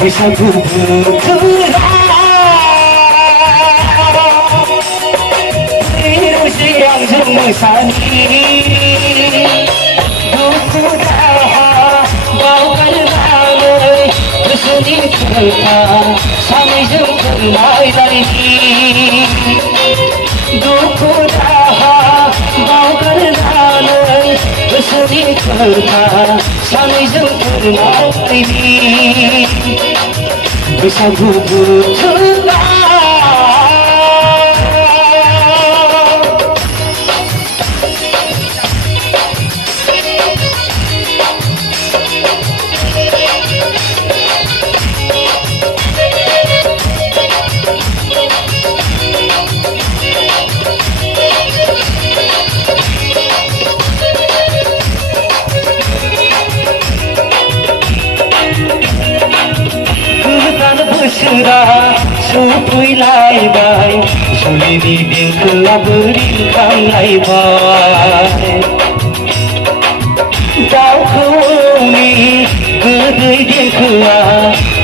बैसागु बोथोराव आंजों मोसानि दुखु दाहा बावगारनानै गोसोनि खोथा सानैजों फोरमायलायनि दुखु दाहा बावगारनानै गोसोनि खोथा सानैजों फोरमायलायनि बैसागु बोथोराव बोसोरा सफैलायबाय जुलिनि देंखोआबो रिंखांलायबाय दाउखौनि गोदै देंखोआ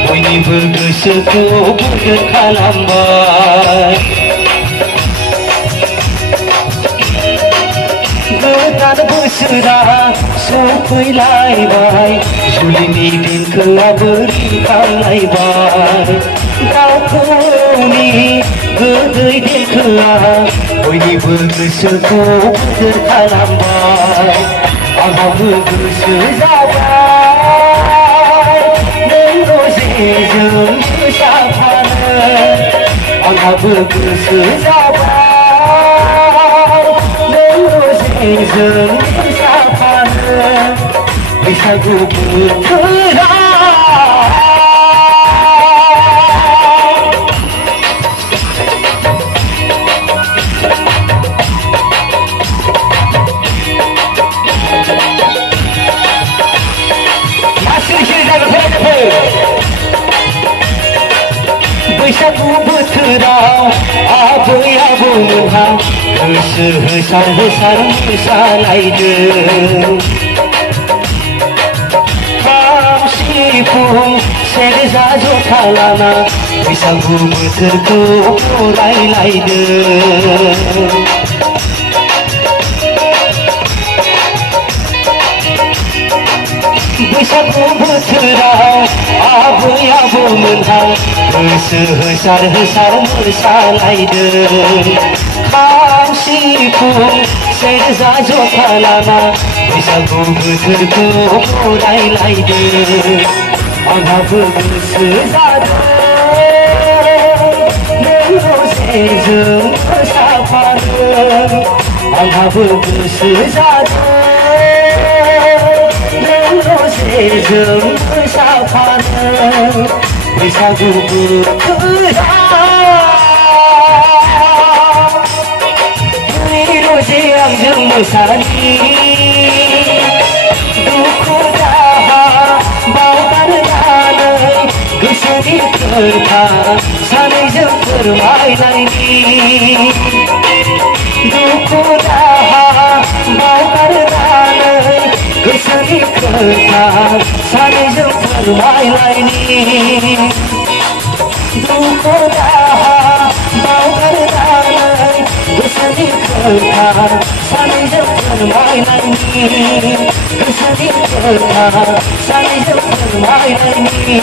बयनिबो गोसोखौ बोदोर खालामबाय गोदान बोसोरा सफैलायबाय जुलिनि देंखोआबो रिंखांलायबाय दाउखौनि गोदै देंखोआ बयनिबो गोसोखौ बोदोर खालामबाय आंहाबो गोसो जाबाय नों जेजों मोसाफानो आंहाबो गोसो जाबाय नों जेजों मोसाफानो बैसागु बोथोराव बैसागु बोथोराव आबै आबौमोनहा गोसो होसार होसार मोसालायदों खाम सिफुं सेरजा जथा लाना बैसागु बोथोरखौ बरायलायदों बैसागु बोथोराव आबै आबौमोनहा गोसो होसार होसार मोसालायदों खाम सिफुं सेरजा जथा लाना बैसागु बोथोरखौ बरायलायदों आंहाबो गोसो जादों नों जेजों मोसाफानो आंहाबो गोसो जादों जेजों मोसाफानो बैसागु बोथोराव रोजे आंजों मोसानि दुखु दाहा बावगारनानै गोसोनि खोथा सानैजों फोरमायलायनि दुखु दाहा बावगारनानै गोसोनि खोथा सानैजों फोरमायलायनि दुखु दाहा बावगारनानै गोसोनि खोथा सानैजों फोरमायलायनि गोसोनि खोथा सानैजों फोरमायलायनि